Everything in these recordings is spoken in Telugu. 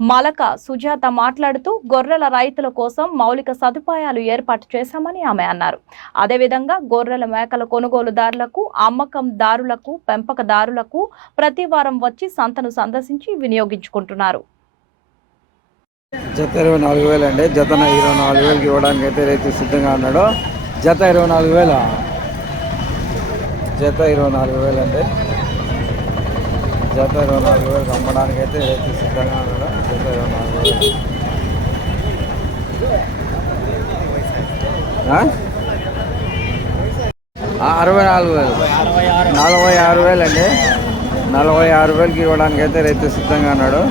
Malaka Sujatha మాట్లాడుతూ గొర్రెల రైతుల కోసం మౌలిక సదుపాయాలు ఏర్పాటు చేశామని ఆమె అన్నారు. అదేవిధంగా గొర్రెల మేకల కొనుగోలుదారులకు అమ్మకందారులకు పెంపకదారులకు ప్రతి వారం వచ్చి సంతను సందర్శించి వినియోగించుకుంటున్నారు. జత ఇరవై నాలుగు వేలు అండి. జతన ఇరవై నాలుగు వేలకి ఇవ్వడానికి అయితే రైతు సిద్ధంగా ఉన్నాడు. జత ఇరవై నాలుగు వేల? జత ఇరవై నాలుగు వేలు అండి జత ఇరవై నాలుగు వేలకు అమ్మడానికి అయితే రైతు సిద్ధంగా ఉన్నాడు. జత ఇరవై నాలుగు వేలు. అరవై నాలుగు వేలు. నలభై ఆరు వేలు అండి నలభై ఆరు వేలకి ఇవ్వడానికి అయితే రైతు సిద్ధంగా ఉన్నాడు.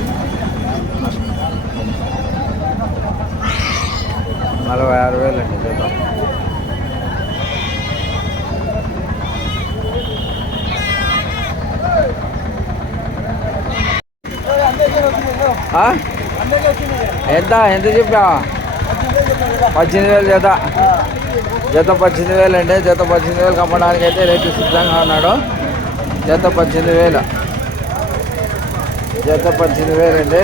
నలభై ఆరు వేలు అండి ఎంత? ఎంత చెప్పా? పద్దెనిమిది వేలు జత. జత పద్దెనిమిది వేలు అండి జత పద్దెనిమిది వేలు కమ్మడానికి అయితే రేటు సిద్ధంగా ఉన్నాడు. జత పద్దెనిమిది వేలు. జత పద్దెనిమిది వేలు అండి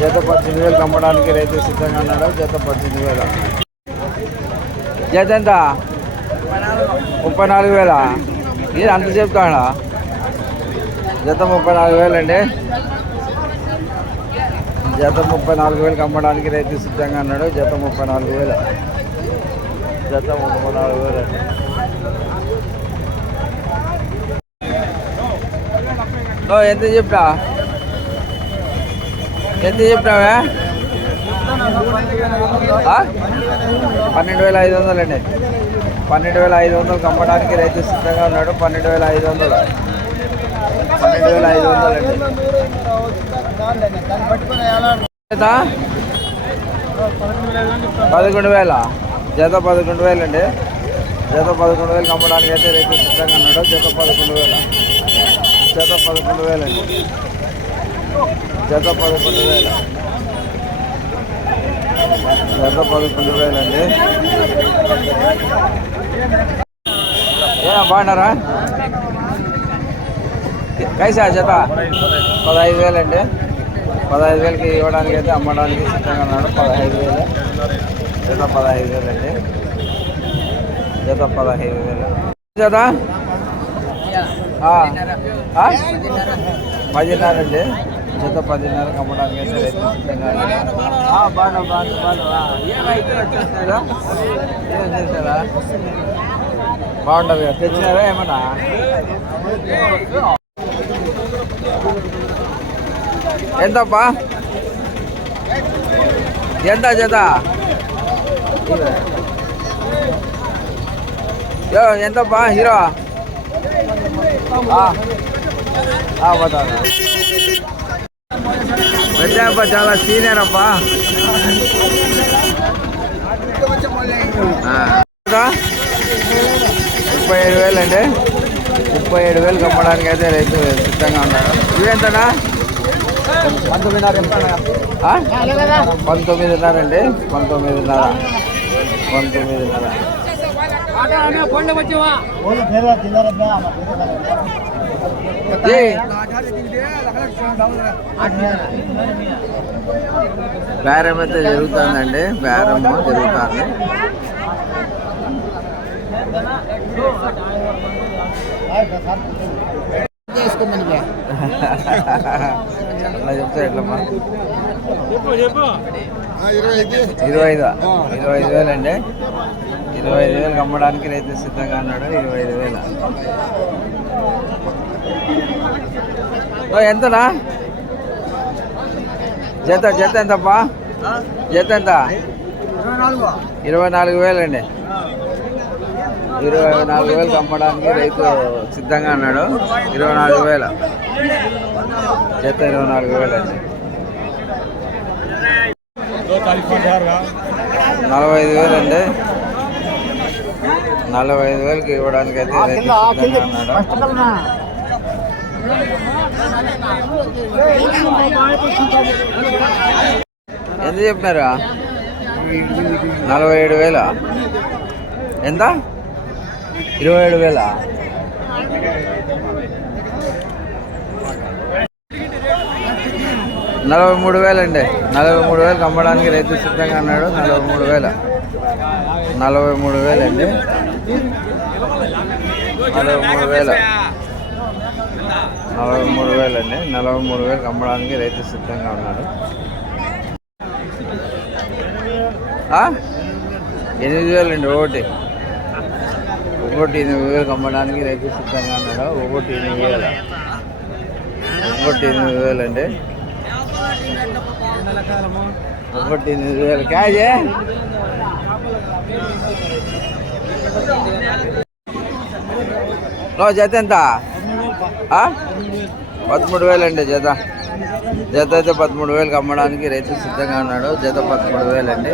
జత పద్దెనిమిది వేలు కమ్మడానికి రైతు సిద్ధంగా ఉన్నాడు. జత పద్దెనిమిది వేలు. జత ఎంత? ముప్పై నాలుగు వేల? ఇది అంత చెప్తాడా? జత ముప్పై నాలుగు వేలు అండి జత ముప్పై నాలుగు వేలకు అమ్మడానికి రైతు సిద్ధంగా ఉన్నాడు. జత ముప్పై నాలుగు వేలు. జత ముప్పై నాలుగు వేలు ఎంత చెప్పా? ఎంత చెప్పినావే పన్నెండు వేల ఐదు వందలు అండి పన్నెండు వేల ఐదు వందలు అమ్మడానికి రైతు సిద్ధంగా ఉన్నాడు. పన్నెండు వేల ఐదు వందలు. పదకొండు వేల. జత పదకొండు వేలు అండి జత పదకొండు వేలు అమ్మడానికి అయితే రేపు సిద్ధంగా ఉన్నాడు. జత పదకొండు వేల. జత పదకొండు వేలండి. జత పదకొండు వేల. జత పదకొండు వేలండి. బాగున్నారా? కైసా జత? పదహైదు వేలు అండి పదహైదు వేలకి ఇవ్వడానికి అయితే అమ్మడానికి సిద్ధంగా ఉన్నాడు. పదహైదు వేలు. జత పదహైదు వేలు అండి జత పదహైదు వేలు. జత? పదిన్నర అండి జత పదిన్నరకు అమ్మడానికి అయితే రైతు సిద్ధంగా బాగా బాగా బాగా ఏమైతే వచ్చేస్తారా ఏం చేస్తారా బాగుంటుంది తెచ్చినారా ఏమన్నా? ఎంతప్పా? ఎంత జత? యో ఎంతప్పా హీరో? పెద్దప్ప చాలా సీనియర్ అప్పా. ముప్పై ఏడు వేలు అండి ముప్పై ఏడు వేలు కమ్మడానికి అయితే రైతు సిద్ధంగా ఉన్నాడు ఇవేంతనా ఆ? పంతొమ్మిదిన్నర అండి. పంతొమ్మిదిన్నర. పంతొమ్మిదిన్నర. ఏయ్. బేరం అయితే జరుగుతుందండి. బేరము జరుగుతుంది. అలా చెప్తే ఎట్లమ్మా? ఇరవై ఐదు ఇరవై ఐదు. వేలు అండి ఇరవై ఐదు వేలకు అమ్మడానికి రైతు సిద్ధంగా అన్నాడు ఇరవై ఐదు వేలు. ఓ, ఎంతనా? జత జత ఎంతప్పా? జత ఎంత? ఇరవై నాలుగు. వేలు అండి ఇరవై నాలుగు వేలకు అమ్మడానికి రైతు సిద్ధంగా అన్నాడు ఇరవై నాలుగు వేలు. జత ఇరవై నాలుగు వేలు అండి. నలభై ఐదు వేలు అండి. నలభై ఐదు వేలకి ఇవ్వడానికి అయితే రైతు సిద్ధంగా ఉన్నాడు. ఎంత చెప్పినారా? నలభై ఏడు వేల. ఎంత? ఇరవై ఏడు వేల. నలభై మూడు వేలండి. నలభై మూడు వేలకు అమ్మడానికి రైతు సిద్ధంగా అన్నాడు నలభై మూడు వేల. నలభై మూడు వేలండి. నలభై మూడు వేల. నలభై మూడు వేలండి. నలభై మూడు వేలకు అమ్మడానికి రైతు సిద్ధంగా ఉన్నాడు. ఎనిమిది ఎనిమిది వేలండి ఒకటి ఒకటి ఎనిమిది వేలకు అమ్మడానికి రైతు సిద్ధంగా ఉన్నాడు? ఒకటి ఎనిమిది వేల ఒకటి ఎనిమిది వేలండి ఒకటి ఎనిమిది వేలు కాజే జత ఎంత? ఆ? పదమూడు వేలండి జత. జత అయితే పదమూడు వేలకు అమ్మడానికి రైతు సిద్ధంగా ఉన్నాడు. జత పదమూడు వేలండి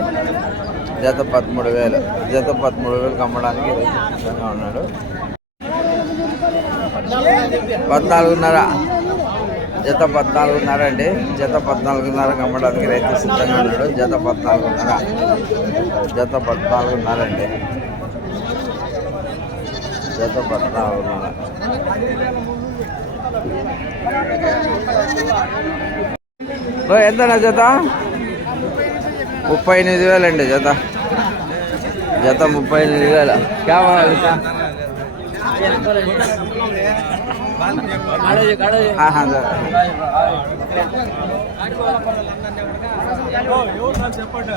జత పదమూడు వేలు జత పదమూడు వేలకు అమ్మడానికి సిద్ధంగా ఉన్నాడు. పద్నాలుగున్నర జత పద్నాలుగున్నర అండి. జత పద్నాలుగున్నరకు అమ్మడానికి రైతు సిద్ధంగా ఉన్నాడు. జత పద్నాలుగున్నర జత పద్నాలుగున్నర అండి. జత పద్నాలుగున్నర. ఓ, జత? ముప్పై ఎనిమిది వేలు అండి జత. జత ముప్పై ఎనిమిది వేల. కావాలి చెప్పండి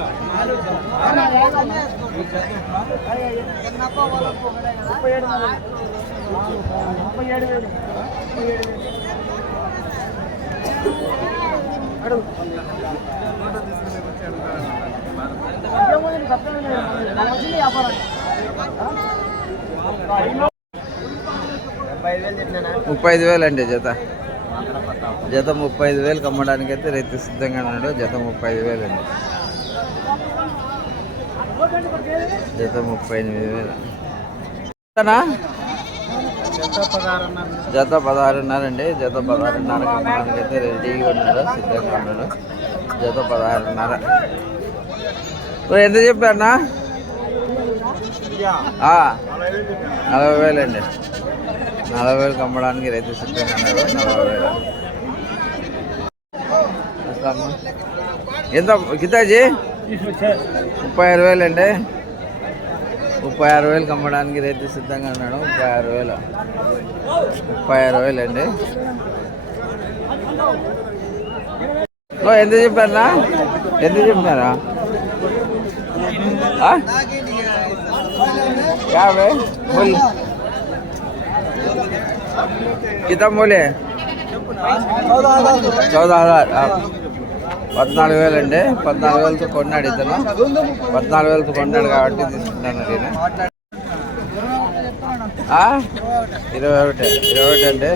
ముప్పై ఐదు వేలు అండి జత. జత ముప్పై ఐదు వేలు అమ్మడానికి అయితే రైతు సిద్ధంగా ఉన్నాడు. జత ముప్పై ఐదు వేలు అండి జత ముప్పై ఎనిమిది వేలు జత పదహారున్నరండి. జత పదహారున్నర అమ్మడానికి అయితే రెడీగా ఉన్నాడు. సిద్ధంగా ఉన్నాడు. జత పదహారున్నర. ఎంత చెప్పారన్నా ఆ, నలభై అండి నలభై వేలు కమ్మడానికి రైతు సిద్ధంగా ఉన్నాడు నలభై వేలు ఎంత? గీతాజీ ముప్పై ఆరు వేలు అండి ముప్పై ఆరు వేలు కమ్మడానికి రైతు సిద్ధంగా ఉన్నాడు ముప్పై ఆరు వేలు ముప్పై ఆరు వేలు అండి ఓ, ఎంత చెప్పారా ఎంత చెప్పినారా? యాభై? మూలి హజార్ పద్నాలుగు వేలు అండి. పద్నాలుగు వేలతో కొన్నాడు ఇతను. పద్నాలుగు వేలతో కొన్నాడు కాబట్టి తీసుకుంటాను నేను. ఇరవై ఒకటి. ఇరవై ఒకటి అండి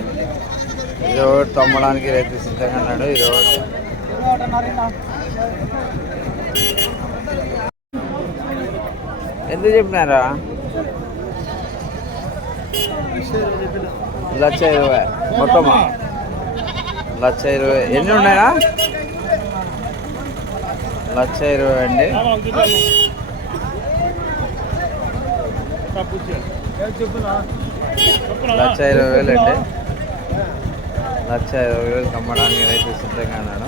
ఇరవై ఒకటి తొమ్మడానికి రైతు సిద్ధంగా అన్నాడు ఇరవై ఒకటి. ఎందుకు చెప్పినారా? లక్ష ఇరవై. మొత్తమా? లక్ష ఇరవై. ఎన్ని ఉన్నాయా? లక్ష ఇరవై అండి. లక్ష ఇరవై వేలు అండి. లక్ష ఇరవై వేలు కమ్మడానికి రైతు సిద్ధంగా ఉన్నాడు.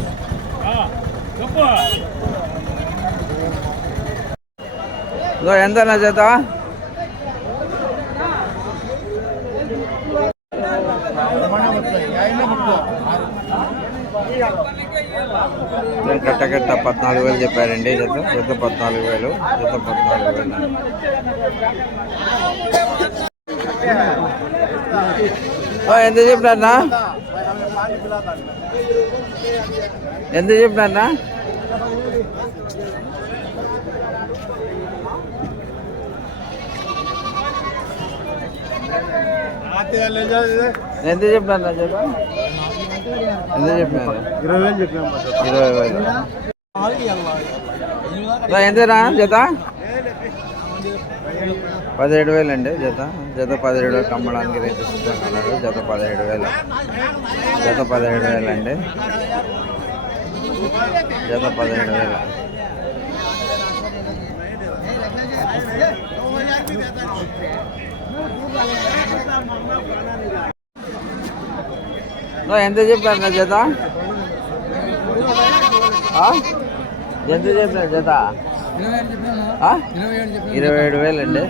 ఎంత నా చేత? కట్ట కట్ట పద్నాలుగు వేలు చెప్పారండి జత జత పద్నాలుగు వేలు జత పద్నాలుగు వేలు. ఓ, ఎంత చెప్పినా ఎంత చెప్పినా ఎంత చెప్పాను ఎంత చెప్పాను ఇరవై వేలు. చెప్పాను ఇరవై వేలు ఎంతరా జత? పదిహేడు వేలు అండి జత. జత పదిహేడు వేలు అమ్మడానికి రైతు సిద్ధంగా జత పదిహేడు వేలు. జత పదిహేడు వేలు అండి. జత పదిహేడు వేలు. ఎంత చెప్పారు నా జత? ఎంత చెప్పారు జత? ఇరవై ఏడు వేలు అండి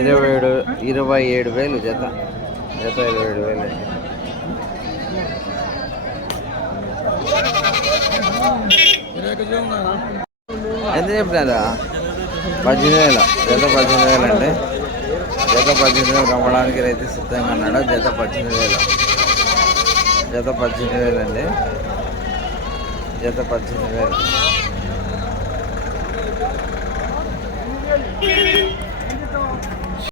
ఇరవై ఏడు ఇరవై ఏడు వేలు జత. జత ఇరవై ఏడు వేలు అండి ఎంత చెప్పినారా? పద్దెనిమిది వేల. జత పద్దెనిమిది వేలు అండి జత పద్దెనిమిది వేలు అమ్మడానికి రైతు సిద్ధంగా ఉన్నాడు జత పద్దెనిమిది వేలు. జత పద్దెనిమిది వేలు అండి. జత పద్దెనిమిది వేలు.